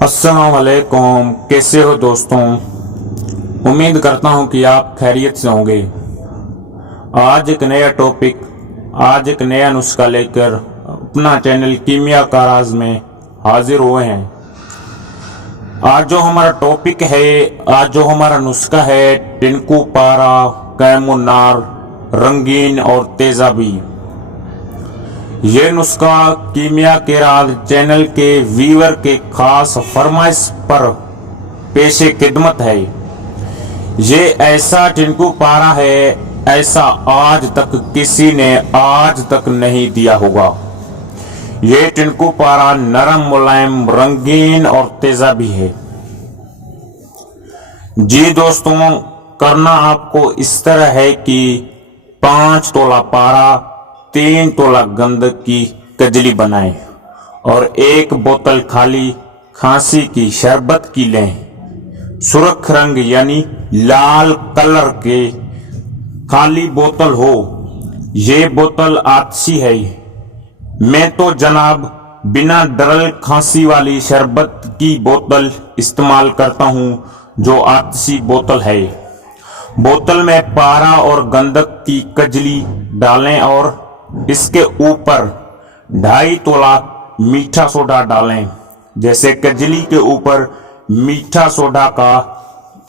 अस्सलाम वालेकुम। कैसे हो दोस्तों? उम्मीद करता हूं कि आप खैरियत से होंगे। आज एक नया टॉपिक, आज एक नया नुस्खा लेकर अपना चैनल कीमिया का राज में हाजिर हुए हैं। आज जो हमारा टॉपिक है, आज जो हमारा नुस्खा है, टिनकू पारा, कैमुनार, रंगीन और तेजाबी। ये नुस्खा कीमिया के राज चैनल के व्यूअर के खास फरमाइश पर पेशे खिदमत है। ये ऐसा टिनकू पारा है, ऐसा आज तक किसी ने आज तक नहीं दिया होगा। ये टिनकू पारा नरम, मुलायम, रंगीन और तेजाबी है। जी दोस्तों, करना आपको इस तरह है कि 5 तोला पारा, 3 तोला गंधक की कजली बनाएं और 1 बोतल खाली खांसी की शरबत की लें। सुर्ख रंग यानी लाल कलर के खाली बोतल हो। ये बोतल आतिशी है। मैं तो जनाब बिना डरल खांसी वाली शरबत की बोतल इस्तेमाल करता हूँ, जो आतिशी बोतल है। बोतल में पारा और गंधक की कजली डालें और इसके ऊपर 2.5 तोला मीठा सोडा डालें। जैसे कजली के ऊपर मीठा सोडा का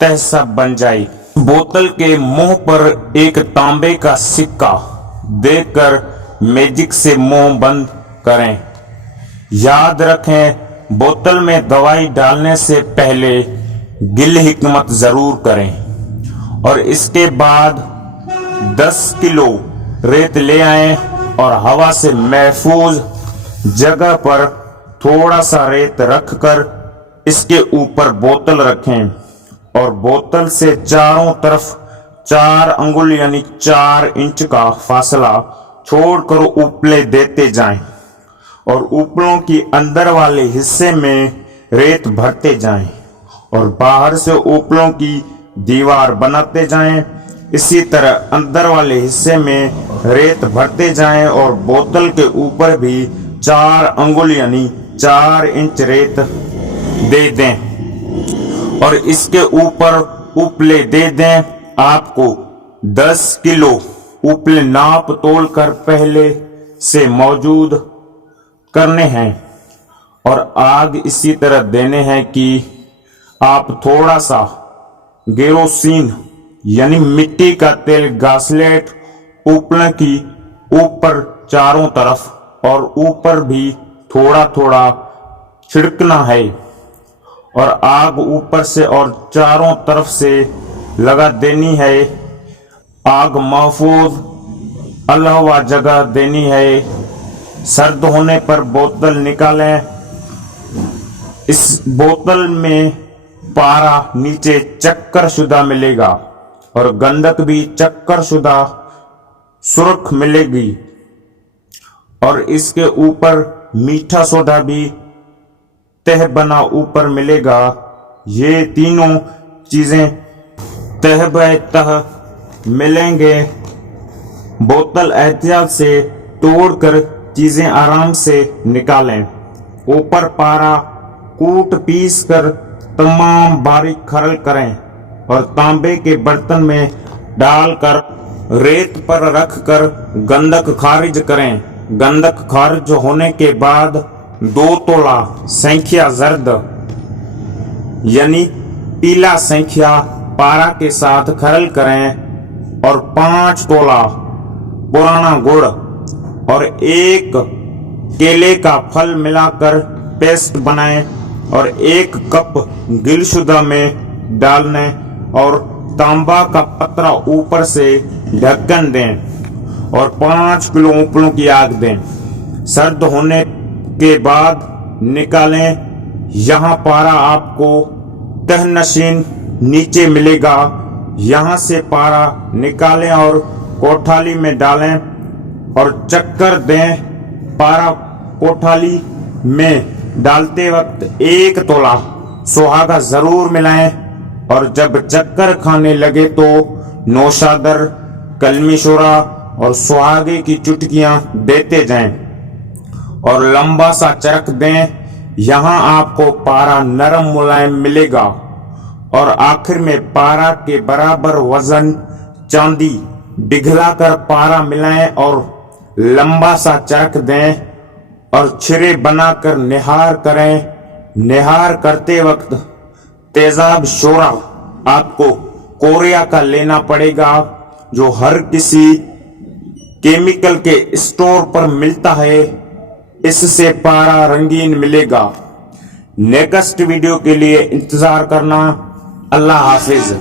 तहसा बन जाए। बोतल के मुंह पर एक तांबे का सिक्का देकर मैजिक से मुंह बंद करें। याद रखें, बोतल में दवाई डालने से पहले गिल हिकमत जरूर करें। और इसके बाद 10 किलो रेत ले आएं और हवा से महफूज जगह पर थोड़ा सा रेत रखकर इसके ऊपर बोतल रखें और बोतल से चारों तरफ 4 अंगुल यानी 4 इंच का फासला छोड़कर उपले देते जाएं और उपलों की अंदर वाले हिस्से में रेत भरते जाएं और बाहर से उपलों की दीवार बनाते जाएं। इसी तरह अंदर वाले हिस्से में रेत भरते जाएं और बोतल के ऊपर भी 4 अंगुल यानी 4 इंच रेत दे दें और इसके ऊपर उपले दे दें। आपको 10 किलो उपले नाप तोल कर पहले से मौजूद करने हैं और आग इसी तरह देने हैं कि आप थोड़ा सा केरोसिन यानी मिट्टी का तेल गासलेट उपलों की ऊपर चारों तरफ और ऊपर भी थोड़ा थोड़ा छिड़कना है और आग ऊपर से और चारों तरफ से लगा देनी है। आग महफूज अलावा जगह देनी है। सर्द होने पर बोतल निकालें। इस बोतल में पारा नीचे चक्कर शुदा मिलेगा और गंधक भी चक्कर शुदा सुर्ख मिलेगी और इसके ऊपर मीठा सोडा भी तह बना ऊपर मिलेगा। ये तीनों चीजें तह ब तह मिलेंगे। बोतल एहतियात से तोड़कर चीजें आराम से निकालें। ऊपर पारा कूट पीस कर तमाम बारीक खरल करें और तांबे के बर्तन में डालकर रेत पर रखकर गंधक खारिज करें। गंधक खारिज होने के बाद 2 तोला संख्या जर्द यानी पीला संख्या पारा के साथ खरल करें और 5 तोला पुराना गुड़ और 1 केले का फल मिलाकर पेस्ट बनाएं और 1 कप गिलशुदा में डालने और तांबा का पतरा ऊपर से ढक्कन दें और 5 किलो उपलों की आग दें। सर्द होने के बाद निकालें। यहाँ पारा आपको तह नशीन नीचे मिलेगा। यहाँ से पारा निकालें और कोठाली में डालें और चक्कर दें। पारा कोठाली में डालते वक्त 1 तोला सुहागा जरूर मिलाएं और जब चक्कर खाने लगे तो नौशादर, कलमी शोरा और सुहागे की चुटकियां देते जाएं और लंबा सा चरख दें। यहाँ आपको पारा नरम मुलायम मिलेगा और आखिर में पारा के बराबर वजन चांदी पिघलाकर पारा मिलाएं और लंबा सा चरख दें और छिरे बनाकर निहार करें। निहार करते वक्त तेजाब शोरा आपको कोरिया का लेना पड़ेगा, जो हर किसी केमिकल के स्टोर पर मिलता है। इससे पारा रंगीन मिलेगा। नेक्स्ट वीडियो के लिए इंतजार करना। अल्लाह हाफिज।